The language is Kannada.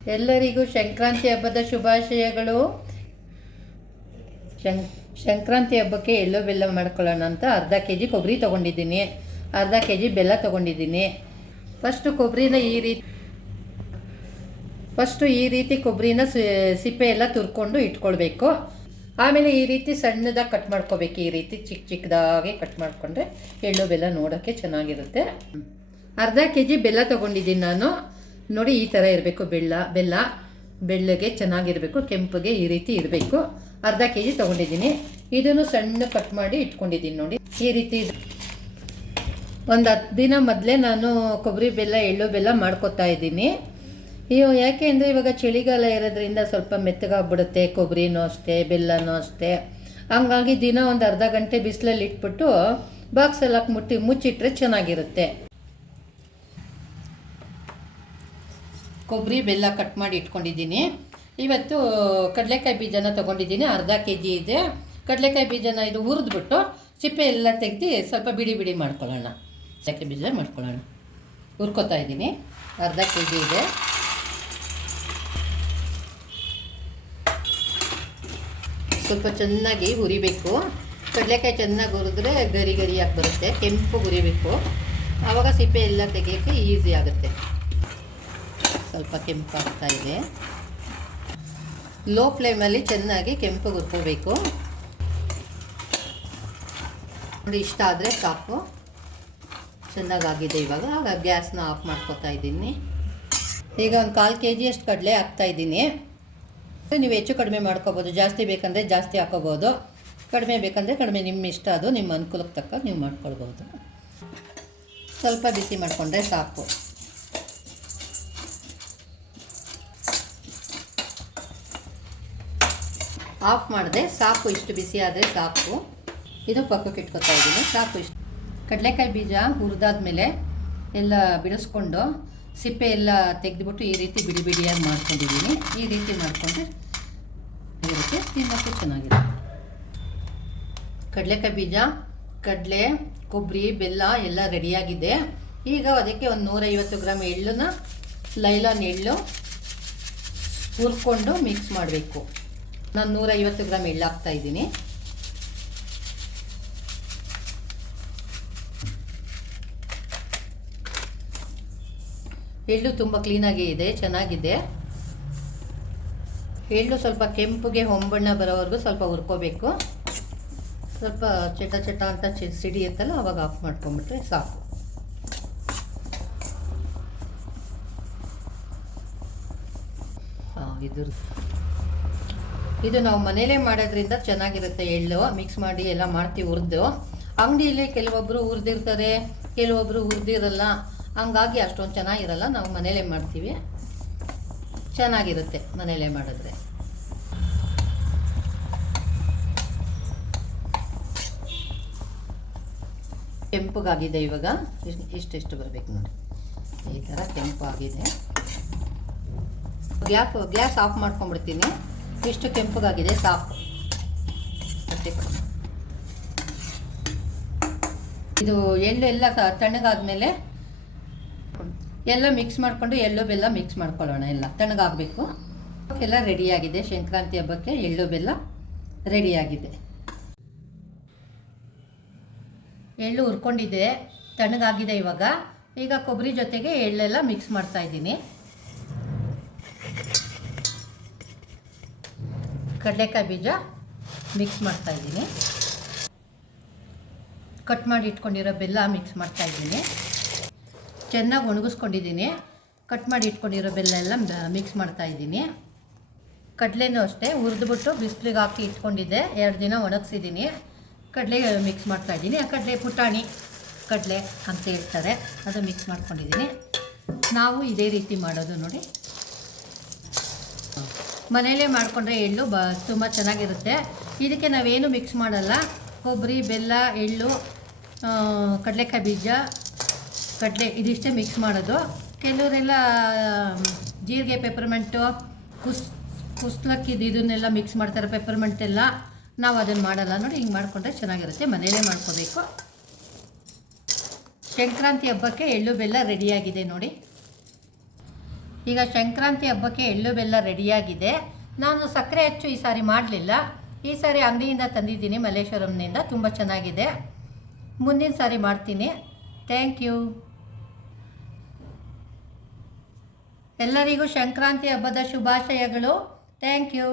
ಎಲ್ಲರಿಗೂ ಸಂಕ್ರಾಂತಿ ಹಬ್ಬದ ಶುಭಾಶಯಗಳು. ಸಂಕ್ರಾಂತಿ ಹಬ್ಬಕ್ಕೆ ಎಳ್ಳು ಬೆಲ್ಲ ಮಾಡ್ಕೊಳ್ಳೋಣ ಅಂತ ಅರ್ಧ ಕೆ ಜಿ ಕೊಬ್ಬರಿ ತೊಗೊಂಡಿದ್ದೀನಿ, ಅರ್ಧ ಕೆ ಜಿ ಬೆಲ್ಲ ತೊಗೊಂಡಿದ್ದೀನಿ. ಫಸ್ಟು ಈ ರೀತಿ ಕೊಬ್ಬರಿನ ಸಿಪ್ಪೆ ಎಲ್ಲ ತುರ್ಕೊಂಡು ಇಟ್ಕೊಳ್ಬೇಕು. ಆಮೇಲೆ ಈ ರೀತಿ ಸಣ್ಣದಾಗಿ ಕಟ್ ಮಾಡ್ಕೋಬೇಕು. ಈ ರೀತಿ ಚಿಕ್ಕದಾಗಿ ಕಟ್ ಮಾಡಿಕೊಂಡ್ರೆ ಎಳ್ಳು ಬೆಲ್ಲ ನೋಡೋಕ್ಕೆ ಚೆನ್ನಾಗಿರುತ್ತೆ. ಅರ್ಧ ಕೆ ಜಿ ಬೆಲ್ಲ ತೊಗೊಂಡಿದ್ದೀನಿ ನಾನು. ನೋಡಿ, ಈ ಥರ ಇರಬೇಕು. ಬೆಳ್ಳಗೆ ಚೆನ್ನಾಗಿರಬೇಕು, ಕೆಂಪಗೆ ಈ ರೀತಿ ಇರಬೇಕು. ಅರ್ಧ ಕೆ ಜಿ ತೊಗೊಂಡಿದ್ದೀನಿ. ಇದನ್ನು ಸಣ್ಣ ಕಟ್ ಮಾಡಿ ಇಟ್ಕೊಂಡಿದ್ದೀನಿ. ನೋಡಿ, ಈ ರೀತಿ ಒಂದು 10 ದಿನ ಮೊದಲೇ ನಾನು ಕೊಬ್ಬರಿ ಬೆಲ್ಲ ಎಳ್ಳು ಬೆಲ್ಲ ಮಾಡ್ಕೊತಾ ಇದ್ದೀನಿ. ಯಾಕೆ ಅಂದರೆ ಇವಾಗ ಚಳಿಗಾಲ ಇರೋದ್ರಿಂದ ಸ್ವಲ್ಪ ಮೆತ್ತಗಾಗ್ಬಿಡುತ್ತೆ. ಕೊಬ್ಬರಿನೂ ಅಷ್ಟೇ, ಬೆಲ್ಲನೂ ಅಷ್ಟೇ. ಹಂಗಾಗಿ ದಿನ ಒಂದು ಅರ್ಧ ಗಂಟೆ ಬಿಸಿಲಲ್ಲಿ ಇಟ್ಬಿಟ್ಟು ಬಾಕ್ಸಲ್ಲಿ ಹಾಕಿ ಮುಚ್ಚಿಟ್ರೆ ಚೆನ್ನಾಗಿರುತ್ತೆ. ಕೊಬ್ಬರಿ ಬೆಲ್ಲ ಕಟ್ ಮಾಡಿ ಇಟ್ಕೊಂಡಿದ್ದೀನಿ. ಇವತ್ತು ಕಡಲೆಕಾಯಿ ಬೀಜನ ತೊಗೊಂಡಿದ್ದೀನಿ, ಅರ್ಧ ಕೆ ಜಿ ಇದೆ. ಕಡಲೆಕಾಯಿ ಬೀಜನ ಇದು ಹುರಿದ್ಬಿಟ್ಟು ಸಿಪ್ಪೆ ಎಲ್ಲ ತೆಗೆದು ಸ್ವಲ್ಪ ಬಿಡಿ ಮಾಡ್ಕೊಳ್ಳೋಣ. ಕಡಲೆಕಾಯಿ ಬೀಜ ಮಾಡ್ಕೊಳ್ಳೋಣ. ಹುರ್ಕೋತಾ ಇದ್ದೀನಿ. ಅರ್ಧ ಕೆ ಜಿ ಇದೆ. ಸ್ವಲ್ಪ ಚೆನ್ನಾಗಿ ಹುರಿಬೇಕು. ಕಡಲೆಕಾಯಿ ಚೆನ್ನಾಗಿ ಹುರಿದ್ರೆ ಗರಿಯಾಗಿ ಬರುತ್ತೆ. ಕೆಂಪು ಹುರಿಬೇಕು, ಆವಾಗ ಸಿಪ್ಪೆ ಎಲ್ಲ ತೆಗೆಯೋಕ್ಕೆ ಈಸಿ ಆಗುತ್ತೆ. ಸ್ವಲ್ಪ ಕೆಂಪಾಗ್ತಾ ಇದೆ. ಲೋ ಫ್ಲೇಮಲ್ಲಿ ಚೆನ್ನಾಗಿ ಕೆಂಪು ಹುರ್ಕೋಬೇಕು. ನೋಡಿ, ಇಷ್ಟ ಆದರೆ ಸಾಕು. ಚೆನ್ನಾಗಾಗಿದೆ. ಇವಾಗ ಗ್ಯಾಸ್ನ ಆಫ್ ಮಾಡ್ಕೊತಾ ಇದ್ದೀನಿ. ಈಗ ಒಂದು 1/4 ಕೆ ಜಿ ಅಷ್ಟು ಕಡಲೆ ಹಾಕ್ತಾಯಿದ್ದೀನಿ. ನೀವು ಹೆಚ್ಚು ಕಡಿಮೆ ಮಾಡ್ಕೋಬೋದು. ಜಾಸ್ತಿ ಬೇಕಂದರೆ ಜಾಸ್ತಿ ಹಾಕೋಬೋದು, ಕಡಿಮೆ ಬೇಕಂದರೆ ಕಡಿಮೆ. ನಿಮ್ಮ ಇಷ್ಟ, ಅದು ನಿಮ್ಮ ಅನುಕೂಲಕ್ಕೆ ತಕ್ಕ ನೀವು ಮಾಡ್ಕೊಳ್ಬೋದು. ಸ್ವಲ್ಪ ಬಿಸಿ ಮಾಡಿಕೊಂಡ್ರೆ ಸಾಕು. ಆಫ್ ಮಾಡಿದೆ, ಸಾಕು. ಇಷ್ಟು ಬಿಸಿ ಆದರೆ ಸಾಕು. ಇದು ಪಕ್ಕಕ್ಕೆ ಇಟ್ಕೊತಾ ಇದ್ದೀನಿ. ಸಾಕು ಇಷ್ಟು. ಕಡಲೆಕಾಯಿ ಬೀಜ ಹುರಿದಾದ್ಮೇಲೆ ಎಲ್ಲ ಬಿಡಿಸ್ಕೊಂಡು ಸಿಪ್ಪೆ ಎಲ್ಲ ತೆಗೆದುಬಿಟ್ಟು ಈ ರೀತಿ ಬಿಡಿಯಾಗಿ ಮಾಡ್ಕೊಂಡಿದ್ದೀನಿ. ಈ ರೀತಿ ಮಾಡಿಕೊಂಡ್ರೆ ಇರುತ್ತೆ, ತಿನ್ನೋಕ್ಕೆ ಚೆನ್ನಾಗಿರುತ್ತೆ. ಕಡಲೆಕಾಯಿ ಬೀಜ, ಕಡಲೆ, ಕೊಬ್ಬರಿ, ಬೆಲ್ಲ ಎಲ್ಲ ರೆಡಿಯಾಗಿದೆ. ಈಗ ಅದಕ್ಕೆ ಒಂದು 150 ಗ್ರಾಮ್ ಎಳ್ಳನ್ನ, ಲೈಲಾನ್ ಎಳ್ಳು ಹುರ್ಕೊಂಡು ಮಿಕ್ಸ್ ಮಾಡಬೇಕು. ನಾನು 150 ಗ್ರಾಮ್ ಎಳ್ಳು ಹಾಕ್ತಾ ಇದ್ದೀನಿ. ಎಳ್ಳು ತುಂಬ ಕ್ಲೀನಾಗಿ ಇದೆ, ಚೆನ್ನಾಗಿದೆ. ಎಳ್ಳು ಸ್ವಲ್ಪ ಕೆಂಪುಗೆ ಹೊಂಬಣ್ಣ ಬರೋವರೆಗೂ ಸ್ವಲ್ಪ ಹುರ್ಕೋಬೇಕು. ಸ್ವಲ್ಪ ಚಟ ಅಂತ ಸಿಡಿಯುತ್ತಲ್ಲ, ಅವಾಗ ಆಫ್ ಮಾಡ್ಕೊಂಬಿಟ್ರೆ ಸಾಕು. ಇದು ನಾವು ಮನೇಲೇ ಮಾಡೋದ್ರಿಂದ ಚೆನ್ನಾಗಿರುತ್ತೆ. ಎಳ್ಳು ಮಿಕ್ಸ್ ಮಾಡಿ ಎಲ್ಲ ಮಾಡ್ತೀವಿ ಹುರಿದು. ಅಂಗಡಿಯಲ್ಲಿ ಕೆಲವೊಬ್ಬರು ಹುರಿದಿರ್ತಾರೆ, ಕೆಲವೊಬ್ಬರು ಹುರಿದಿರಲ್ಲ. ಹಂಗಾಗಿ ಅಷ್ಟೊಂದು ಚೆನ್ನಾಗಿರಲ್ಲ. ನಾವು ಮನೇಲೇ ಮಾಡ್ತೀವಿ, ಚೆನ್ನಾಗಿರುತ್ತೆ ಮನೇಲೇ ಮಾಡಿದ್ರೆ. ಕೆಂಪಗಾಗಿದೆ. ಇವಾಗ ಇಷ್ಟು ಬರಬೇಕು ನೋಡಿ, ಈ ಥರ ಕೆಂಪು ಆಗಿದೆ. ಗ್ಯಾಸ್ ಆಫ್ ಮಾಡ್ಕೊಂಡ್ಬಿಡ್ತೀನಿ. ಇಷ್ಟು ಕೆಂಪಗಾಗಿದೆ, ಸಾಕು. ಇದು ಎಳ್ಳು ಎಲ್ಲ ತಣ್ಣಗಾದ್ಮೇಲೆ ಎಲ್ಲ ಮಿಕ್ಸ್ ಮಾಡಿಕೊಂಡು ಎಳ್ಳು ಬೆಲ್ಲ ಮಿಕ್ಸ್ ಮಾಡ್ಕೊಳ್ಳೋಣ. ಎಲ್ಲ ತಣ್ಣಗಾಗಬೇಕು. ಎಲ್ಲ ರೆಡಿಯಾಗಿದೆ. ಸಂಕ್ರಾಂತಿ ಹಬ್ಬಕ್ಕೆ ಎಳ್ಳು ಬೆಲ್ಲ ರೆಡಿಯಾಗಿದೆ. ಎಳ್ಳು ಹುರ್ಕೊಂಡಿದ್ದೆ, ತಣ್ಣಗಾಗಿದೆ. ಈಗ ಕೊಬ್ಬರಿ ಜೊತೆಗೆ ಎಳ್ಳೆಲ್ಲ ಮಿಕ್ಸ್ ಮಾಡ್ತಾ ಇದ್ದೀನಿ. ಕಡಲೆಕಾಯಿ ಬೀಜ ಮಿಕ್ಸ್ ಮಾಡ್ತಾ ಇದ್ದೀನಿ. ಕಟ್ ಮಾಡಿ ಇಟ್ಕೊಂಡಿರೋ ಬೆಲ್ಲ ಮಿಕ್ಸ್ ಮಾಡ್ತಾ ಇದ್ದೀನಿ. ಚೆನ್ನಾಗಿ ಒಣಗಿಸ್ಕೊಂಡಿದ್ದೀನಿ. ಕಟ್ ಮಾಡಿ ಇಟ್ಕೊಂಡಿರೋ ಬೆಲ್ಲ ಎಲ್ಲ ಮಿಕ್ಸ್ ಮಾಡ್ತಾ ಇದ್ದೀನಿ. ಕಡಲೆನೂ ಅಷ್ಟೇ ಹುರಿದ್ಬಿಟ್ಟು ಬಿಸಿಲಿಗೆ ಹಾಕಿ ಇಟ್ಕೊಂಡಿದ್ದೆ. 2 ದಿನ ಒಣಗಿಸಿದ್ದೀನಿ. ಕಡಲೆ ಮಿಕ್ಸ್ ಮಾಡ್ತಾ ಇದ್ದೀನಿ. ಆ ಕಡಲೆ ಪುಟಾಣಿ ಕಡಲೆ ಅಂತ ಹೇಳ್ತಾರೆ, ಅದು ಮಿಕ್ಸ್ ಮಾಡ್ಕೊಂಡಿದ್ದೀನಿ. ನಾವು ಇದೇ ರೀತಿ ಮಾಡೋದು ನೋಡಿ. ಮನೆಯಲ್ಲೇ ಮಾಡಿಕೊಂಡ್ರೆ ಎಳ್ಳು ತುಂಬ ಚೆನ್ನಾಗಿರುತ್ತೆ. ಇದಕ್ಕೆ ನಾವೇನು ಮಿಕ್ಸ್ ಮಾಡಲ್ಲ. ಕೊಬ್ಬರಿ, ಬೆಲ್ಲ, ಎಳ್ಳು, ಕಡಲೆಕಾಯಿ ಬೀಜ, ಕಡಲೆ ಇದಿಷ್ಟೇ ಮಿಕ್ಸ್ ಮಾಡೋದು. ಕೆಲವರೆಲ್ಲ ಜೀರಿಗೆ, ಪೆಪ್ಪರ್ಮೆಂಟು, ಕುಸ್ಲಕ್ಕಿದು ಇದನ್ನೆಲ್ಲ ಮಿಕ್ಸ್ ಮಾಡ್ತಾರೆ, ಪೆಪ್ಪರ್ಮೆಂಟೆಲ್ಲ. ನಾವು ಅದನ್ನು ಮಾಡಲ್ಲ ನೋಡಿ. ಹಿಂಗೆ ಮಾಡಿಕೊಂಡ್ರೆ ಚೆನ್ನಾಗಿರುತ್ತೆ. ಮನೆಯಲ್ಲೇ ಮಾಡ್ಕೋಬೇಕು. ಸಂಕ್ರಾಂತಿ ಹಬ್ಬಕ್ಕೆ ಎಳ್ಳು ಬೆಲ್ಲ ರೆಡಿಯಾಗಿದೆ ನೋಡಿ. ಈಗ ಸಂಕ್ರಾಂತಿ ಹಬ್ಬಕ್ಕೆ ಎಳ್ಳು ಬೆಲ್ಲ ರೆಡಿಯಾಗಿದೆ. ನಾನು ಸಕ್ಕರೆ ಹೆಚ್ಚು ಈ ಸಾರಿ ಮಾಡಲಿಲ್ಲ. ಈ ಸಾರಿ ಅಂಗಡಿಯಿಂದ ತಂದಿದ್ದೀನಿ, ಮಲ್ಲೇಶ್ವರಂನಿಂದ. ತುಂಬ ಚೆನ್ನಾಗಿದೆ. ಮುಂದಿನ ಸಾರಿ ಮಾಡ್ತೀನಿ. Thank you. ಎಲ್ಲರಿಗೂ ಸಂಕ್ರಾಂತಿ ಹಬ್ಬದ ಶುಭಾಶಯಗಳು. Thank you.